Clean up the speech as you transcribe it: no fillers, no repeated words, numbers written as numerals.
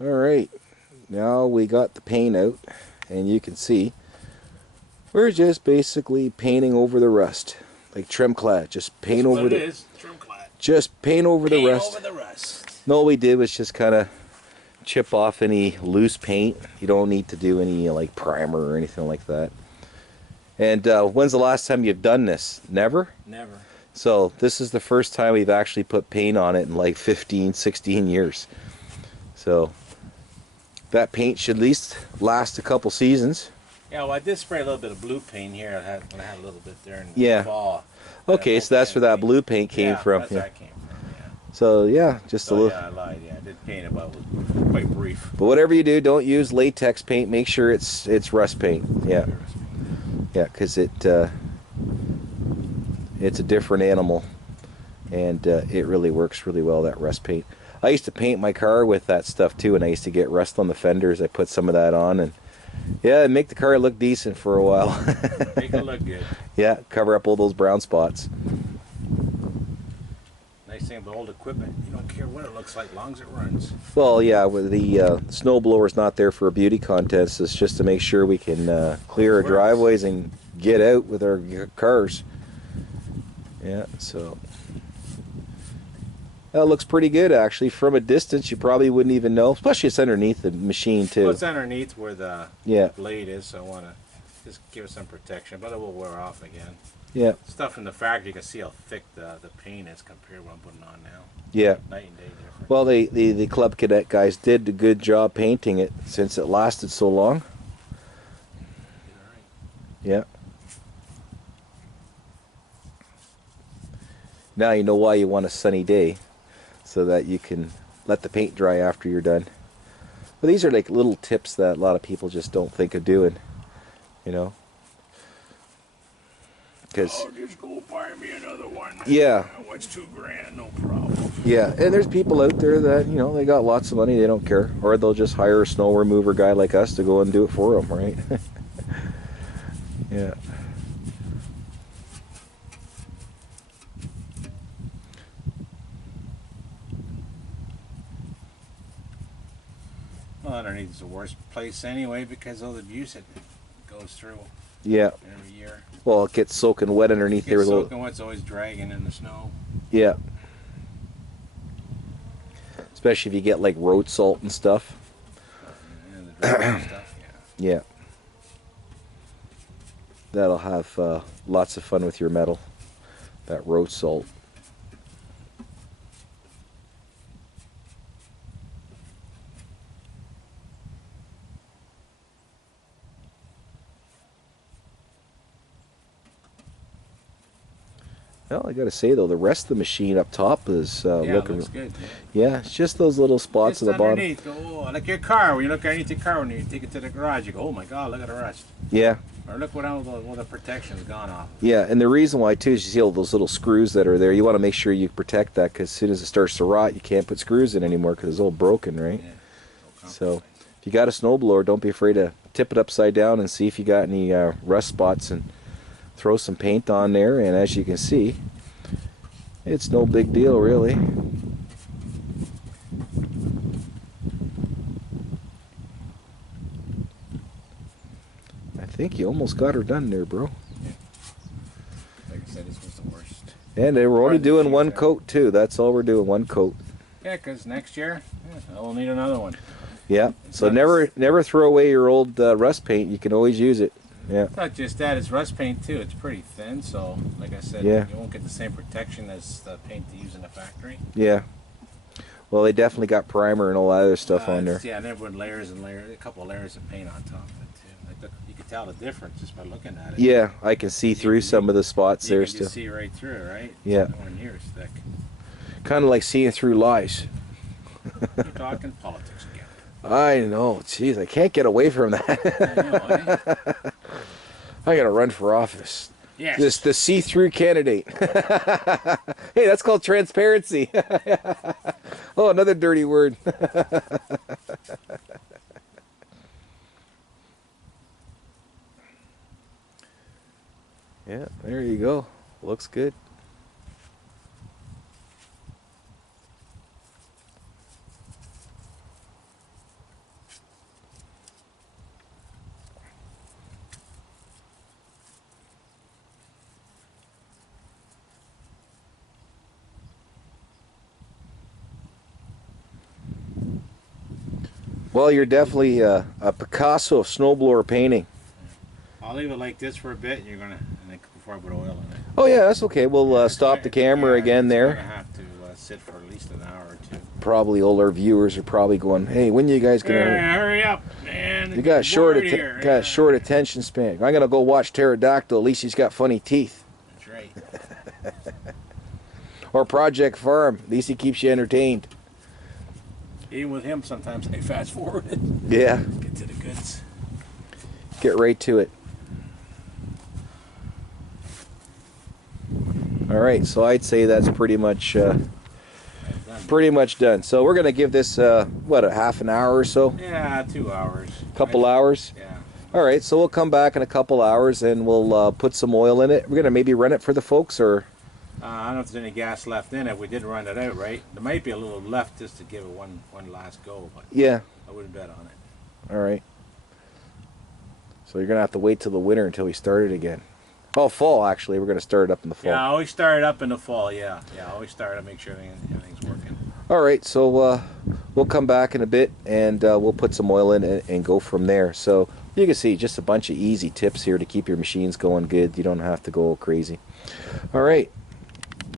Alright, now we got the paint out, and you can see we're just basically painting over the rust. Like trim clad, just paint That's over what the... it is, trim clad. Just paint over the Paint rust. over the rust. And all we did was just kind of chip off any loose paint. You don't need to do any like primer or anything like that. And when's the last time you've done this? Never? Never. So this is the first time we've actually put paint on it in like 15, 16 years. So that paint should at least last a couple seasons. Yeah, well, I did spray a little bit of blue paint here. When I had a little bit there in Yeah. the fall. Okay, so that's where that blue paint came from. That's where that came from. Yeah. So yeah, just a little. Yeah, I lied. Yeah, I did paint it, but it was quite brief. But whatever you do, don't use latex paint. Make sure it's rust paint. Yeah, yeah, because it's a different animal, and it really works really well, that rust paint. I used to paint my car with that stuff too, and I used to get rust on the fenders. I put some of that on, and yeah, it'd make the car look decent for a while. Make it look good. Yeah, cover up all those brown spots. Nice thing about old equipment, you don't care what it looks like, as long as it runs. Well, yeah, with the snow blower's not there for a beauty contest. It's just to make sure we can clear our driveways and get out with our cars. Yeah, so that looks pretty good actually. From a distance, you probably wouldn't even know, especially it's underneath the machine too. Well, it's underneath where the blade is, so I want to just give it some protection, but it will wear off again. Yeah. Stuff from the factory, you can see how thick the paint is compared to what I'm putting on now. Yeah. Night and day difference. Well, the Club Cadet guys did a good job painting it since it lasted so long. Yeah. Now you know why you want a sunny day, so that you can let the paint dry after you're done. But these are like little tips that a lot of people just don't think of doing, you know. Because just go buy me another one. Yeah. What's $2,000? No problem. Yeah, and there's people out there that, you know, they got lots of money, they don't care, or they'll just hire a snow remover guy like us to go and do it for them, right? Yeah. Well, underneath is the worst place anyway because of the abuse it goes through. Yeah. Every year. Well, it gets soaking wet underneath there. Soaking wet's always dragging in the snow. Yeah. Especially if you get like road salt and stuff. And the driving stuff, yeah. Yeah. That'll have lots of fun with your metal. That road salt. Well, I gotta say though, the rest of the machine up top is looking. Looks good. Yeah, it's just those little spots Just at the bottom. underneath, oh, like your car. When you look underneath your car, when you take it to the garage, you go, "Oh my God, look at the rust." Yeah. Or look what all the protection's gone off. Yeah, and the reason why too is you see all those little screws that are there. You want to make sure you protect that because as soon as it starts to rot, you can't put screws in anymore because it's all broken, right? Yeah. So if you got a snowblower, don't be afraid to tip it upside down and see if you got any rust spots and throw some paint on there. And as you can see, it's no big deal really. I think you almost got her done there, bro. Yeah. Like I said, this was the worst. And they were only doing one coat too. That's all we're doing, one coat. Yeah, because next year, I'll need another one. Yeah. So never throw away your old rust paint. You can always use it. Yeah. It's not just that, it's rust paint too. It's pretty thin, so like I said, Yeah. you won't get the same protection as the paint they use in the factory. Yeah. Well, they definitely got primer and all that other stuff on there. Yeah, and everyone layers and layers, a couple of layers of paint on top of it too. Like you can tell the difference just by looking at it. Yeah, I can see through some of the spots there You still. can just see right through it, right? Yeah. It's 1 year thick. Kind of like seeing through lies. You're talking politics again. I know. Jeez, I can't get away from that. I know, eh? I gotta run for office. Yes. The see-through candidate. Hey, that's called transparency. Oh, another dirty word. Yeah, there you go. Looks good. Well, you're definitely a Picasso of snowblower painting. I'll leave it like this for a bit, and you're gonna, before I put oil in it. Oh yeah, that's okay. We'll stop the camera again it's there. gonna have to sit for at least an hour or two. Probably all our viewers are probably going, "Hey, when you guys gonna hurry up, man? You got short attention span. I'm gonna go watch Pterodactyl. At least he's got funny teeth." That's right. Or Project Farm. At least he keeps you entertained. Even with him, sometimes I fast forward it. Yeah. Get to the goods. Get right to it. All right, so I'd say that's pretty much done. So we're gonna give this what, a half an hour or so? Yeah, 2 hours. Couple hours. Yeah. All right, so we'll come back in a couple hours and we'll put some oil in it. We're gonna maybe run it for the folks, or I don't know if there's any gas left in it. We did run it out, right? There might be a little left just to give it one last go, but yeah. I wouldn't bet on it. All right. So you're gonna have to wait till the winter until we start it again. Oh, fall actually. We're gonna start it up in the fall. Yeah, I always start it up in the fall. Yeah, I always start to make sure everything's working. All right, so we'll come back in a bit and we'll put some oil in it and go from there. So you can see just a bunch of easy tips here to keep your machines going good. You don't have to go crazy. All right.